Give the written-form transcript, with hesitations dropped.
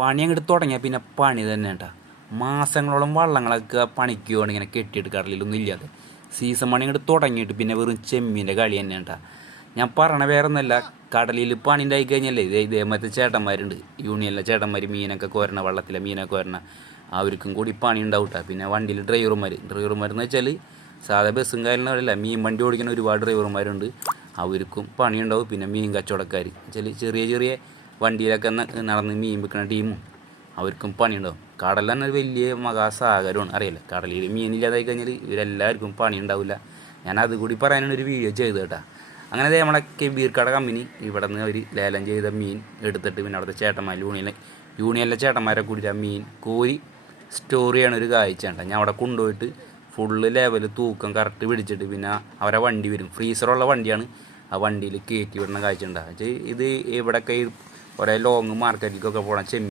പണി അങ്ങോട്ട് തുടങ്ങിയാൽ പിന്നെ പണി തന്നെ കേട്ടോ. മാസങ്ങളോളം വള്ളങ്ങളൊക്കെ പണിക്ക് കൊണ്ട് ഇങ്ങനെ കെട്ടിയിട്ട് കടലിലൊന്നും ഇല്ലാതെ സീസൺ പണി അങ്ങോട്ട് തുടങ്ങിയിട്ട് പിന്നെ വെറും ചെമ്മീൻ്റെ കളി തന്നെ കേട്ടോ. ഞാൻ പറയണ വേറെ ഒന്നല്ല, കടലിൽ പണി ഉണ്ടായി കഴിഞ്ഞല്ലേ ഇതേമാതിരി ചേട്ടന്മാരുണ്ട്, യൂണിയനിലെ ചേട്ടന്മാർ മീനൊക്കെ കോരണ, വള്ളത്തിലെ മീനൊക്കെ കോരണ, അവർക്കും കൂടി പണി ഉണ്ടാവും കേട്ടോ. പിന്നെ വണ്ടിയിൽ ഡ്രൈവർമാരെന്ന് വെച്ചാൽ സാധാ ബസ്സും കാര്യങ്ങളല്ല, മീൻ വണ്ടി ഓടിക്കുന്ന ഒരുപാട് ഡ്രൈവർമാരുണ്ട്, അവർക്കും പണിയുണ്ടാവും. പിന്നെ മീൻ കച്ചവടക്കാർ വെച്ചാൽ ചെറിയ ചെറിയ വണ്ടിയിലൊക്കെ നടന്ന് മീൻ വിൽക്കുന്ന ടീമും അവർക്കും പണിയുണ്ടാവും. കടൽ തന്നെ ഒരു വലിയ മഹാസാഗരമാണ്, അറിയില്ല. കടലിൽ മീനില്ലാതായി കഴിഞ്ഞാൽ ഇവരെല്ലാവർക്കും പണി ഉണ്ടാവില്ല. ഞാൻ അതുകൂടി പറയാനാണ് ഒരു വീഡിയോ ചെയ്തത് കേട്ടോ. അങ്ങനെ നമ്മളെ കെബീർക്കട കമ്പനി ഇവിടെ നിന്ന് അവർ ലേലം ചെയ്ത മീൻ എടുത്തിട്ട് പിന്നെ അവിടുത്തെ ചേട്ടന്മാർ യൂണിയനിലെ ചേട്ടന്മാരെ കൂടിയിട്ട് ആ മീൻ കോരി സ്റ്റോർ ചെയ്യണ ഒരു കാഴ്ച കേട്ടോ. ഞാൻ അവിടെ കൊണ്ടുപോയിട്ട് ഫുള്ള് ലെവൽ തൂക്കം കറക്റ്റ് പിടിച്ചിട്ട് പിന്നെ അവരെ വണ്ടി വരും, ഫ്രീസറുള്ള വണ്ടിയാണ്, ആ വണ്ടിയിൽ കയറ്റി വിടുന്ന കാഴ്ച ഉണ്ടാകും. ഇത് ഇവിടെയൊക്കെ കുറേ ലോങ് മാർക്കറ്റിലേക്കൊക്കെ പോകണം ചെമ്മീൻ